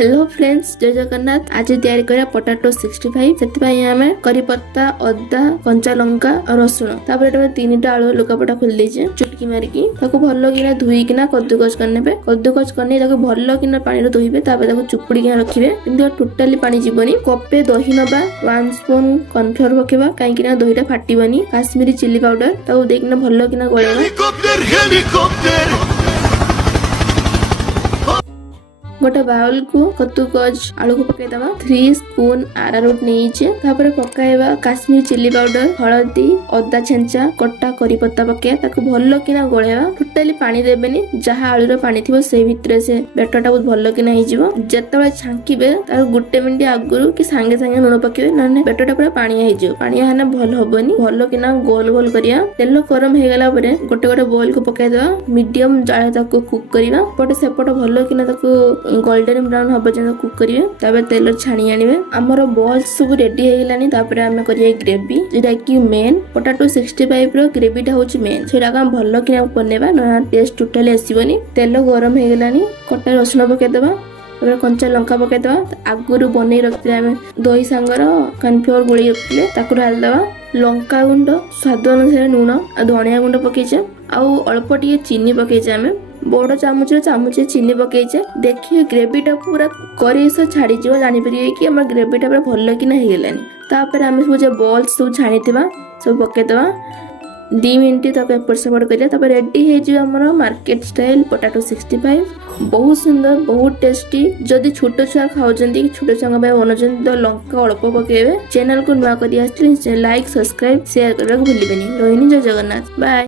Hello friends, जय जगन्नाथ। आज तैयारी करिया पोटाटो 65। सेतिपाई आमे करी पत्ता, अदा, कंचा लंका और रसुण तापर तीनटा आलू लुकापटा खोल देजे चुटकी मारिकी ताको भलो किना धुई किना कद्दूकस करनेबे। कद्दूकस करने ताको भलो किना पानी रे धोइबे। तापर ताको चुपुड़ी किना रखिबे। किंतु टोटली पानी जीवनी। कपे दही नबा, 1 स्पून कॉर्नफ्लोर पकेबा काई किना दहीटा फाटिबनी। काश्मीरी चिली पाउडर ताको देखिना भलो किना गळेबा। गोटे बाउल को कद्दूकस आलू को पकाई दबा। 3 स्पून आरारोट नीचे तापर पकाइबा काश्मीरी चिली पाउडर, हळदी, अदा छेंचा, कट्टा करी पत्ता पके ताको भलो किना गळेबा। टोटली पानी देबेनी। जहा आलू रो पानी थिबो से भितरे से बेटरटा बहुत भलो किना हिजिबो। जेतबे छांकीबे तार गुटे मिनिट आगुरु कि संगे संगे लूण पकेबे, नने बेटरटा पूरा पानी हिजिबो। पानी हाने भल होबनी। भलो किना गोल गोल करिया। तेल गरम हे गेला परे गोटे गोटे बॉईल को पकाई दबा। मीडियम जाळे ताको कुक करिबा। पटे सेपट भलो किना ताको गोल्डन ब्राउन हबा जन कुक करिवे। तापर तेल छाणी आनिबे। हमर बॉल्स सब रेडी हे गेलानी। तापर हम करिए ग्रेवी जेटा कि मेन पोटाटो 65 रो ग्रेवीटा होची मेन। सेटा का भलो किना बनेबा ना टेस्ट टोटली आसीबनी। तेल गरम हे गेलानी। कटा रसुण पके देबा। तापर कंचा लंका पके देबा। आगुरु बनै रखते हम दही सांगर कॉर्नफ्लोर गोळी रखले ताको डाल देबा। लंका गुंड, स्वाद अनुसार लूण आ धनिया गुंड पकेचे। आ अल्प टिके चीनी पकेचे। हम बड़ चामच चीनी पकेचे। देखिए ग्रेवीटा पूरा करेस छाड़ी जीव। जानि परिए कि हमर ग्रेवीटा पूरा भलो कि हे गेलानी। तापर हम सब जे बॉल्स सब छाणी थिबा सब पके देबा। 2 मिनिट तक एपट सेपट करिया। तापर रेडी हे जे हमर मार्केट स्टाइल पोटाटो 65। बहुत सुंदर, बहुत टेस्टी। जदि छोट छुआ खाउजंती, छोट छुआ बे बनजंती तो लंका अल्प पकेबे। चैनल को नुआ करी आस्ते लाइक, सब्सक्राइब, शेयर करबा भूलिबेनी। रोहिणी, जय जगन्नाथ, बाय।